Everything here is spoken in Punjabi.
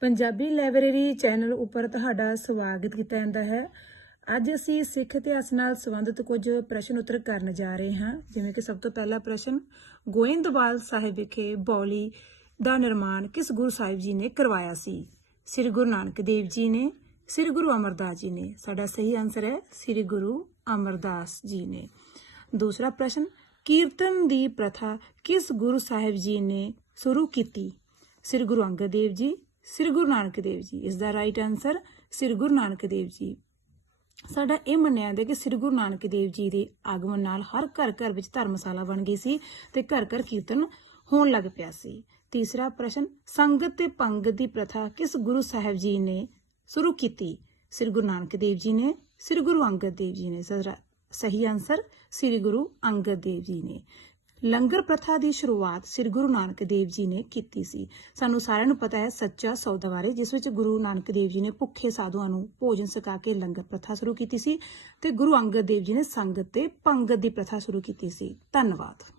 ਪੰਜਾਬੀ ਲਾਇਬ੍ਰੇਰੀ ਚੈਨਲ ਉੱਪਰ ਤੁਹਾਡਾ ਸਵਾਗਤ ਕੀਤਾ ਜਾਂਦਾ ਹੈ। ਅੱਜ ਅਸੀਂ ਸਿੱਖ ਇਤਿਹਾਸ ਨਾਲ ਸੰਬੰਧਿਤ ਕੁਝ ਪ੍ਰਸ਼ਨ ਉੱਤਰ ਕਰਨ ਜਾ ਰਹੇ ਹਾਂ। ਜਿਵੇਂ ਕਿ ਸਭ ਤੋਂ ਪਹਿਲਾ ਪ੍ਰਸ਼ਨ, ਗੋਇੰਦਵਾਲ ਸਾਹਿਬ ਵਿਖੇ ਬੌਲੀ ਦਾ ਨਿਰਮਾਣ ਕਿਸ ਗੁਰੂ ਸਾਹਿਬ ਜੀ ਨੇ ਕਰਵਾਇਆ ਸੀ? ਸ੍ਰੀ ਗੁਰੂ ਨਾਨਕ ਦੇਵ ਜੀ ਨੇ, ਸ੍ਰੀ ਗੁਰੂ ਅਮਰਦਾਸ ਜੀ ਨੇ। ਸਾਡਾ ਸਹੀ ਆਨਸਰ ਹੈ ਸ੍ਰੀ ਗੁਰੂ ਅਮਰਦਾਸ ਜੀ ਨੇ। ਦੂਸਰਾ ਪ੍ਰਸ਼ਨ, ਕੀਰਤਨ ਦੀ ਪ੍ਰਥਾ ਕਿਸ ਗੁਰੂ ਸਾਹਿਬ ਜੀ ਨੇ ਸ਼ੁਰੂ ਕੀਤੀ? ਸ੍ਰੀ ਗੁਰੂ ਅੰਗਦ ਦੇਵ ਜੀ ਸ੍ਰੀ ਗੁਰੂ ਨਾਨਕ ਦੇਵ ਜੀ। ਇਸ ਦਾ ਰਾਈਟ ਆਨਸਰ ਸ੍ਰੀ ਗੁਰੂ ਨਾਨਕ ਦੇਵ ਜੀ। ਸਾਡਾ ਇਹ ਮੰਨਿਆ ਜਾਂਦਾ ਕਿ ਸ੍ਰੀ ਗੁਰੂ ਨਾਨਕ ਦੇਵ ਜੀ ਦੇ ਆਗਮਨ ਨਾਲ ਹਰ ਘਰ ਘਰ ਵਿੱਚ ਧਰਮਸ਼ਾਲਾ ਬਣ ਗਈ ਸੀ ਤੇ ਘਰ ਘਰ ਕੀਰਤਨ ਹੋਣ ਲੱਗ ਪਿਆ ਸੀ। ਤੀਸਰਾ ਪ੍ਰਸ਼ਨ, ਸੰਗਤ ਤੇ ਪੰਗਤ ਦੀ ਪ੍ਰਥਾ ਕਿਸ ਗੁਰੂ ਸਾਹਿਬ ਜੀ ਨੇ ਸ਼ੁਰੂ ਕੀਤੀ? ਸ੍ਰੀ ਗੁਰੂ ਨਾਨਕ ਦੇਵ ਜੀ ਨੇ, ਸ੍ਰੀ ਗੁਰੂ ਅੰਗਦ ਦੇਵ ਜੀ ਨੇ। ਸਹੀ ਆਨਸਰ ਸ੍ਰੀ ਗੁਰੂ ਅੰਗਦ ਦੇਵ ਜੀ ਨੇ। ਲੰਗਰ ਪ੍ਰਥਾ ਦੀ ਸ਼ੁਰੂਆਤ ਸ੍ਰੀ ਗੁਰੂ ਨਾਨਕ ਦੇਵ ਜੀ ਨੇ ਕੀਤੀ ਸੀ। ਸਾਨੂੰ ਸਾਰਿਆਂ ਨੂੰ ਪਤਾ ਹੈ ਸੱਚਾ ਸੌਦਾ ਬਾਰੇ, ਜਿਸ ਵਿੱਚ ਗੁਰੂ ਨਾਨਕ ਦੇਵ ਜੀ ਨੇ ਭੁੱਖੇ ਸਾਧੂਆਂ ਨੂੰ ਭੋਜਨ ਸਕਾ ਕੇ ਲੰਗਰ ਪ੍ਰਥਾ ਸ਼ੁਰੂ ਕੀਤੀ ਸੀ ਤੇ ਗੁਰੂ ਅੰਗਦ ਦੇਵ ਜੀ ਨੇ ਸੰਗਤ ਤੇ ਪੰਗਤ ਦੀ ਪ੍ਰਥਾ ਸ਼ੁਰੂ ਕੀਤੀ ਸੀ। ਧੰਨਵਾਦ।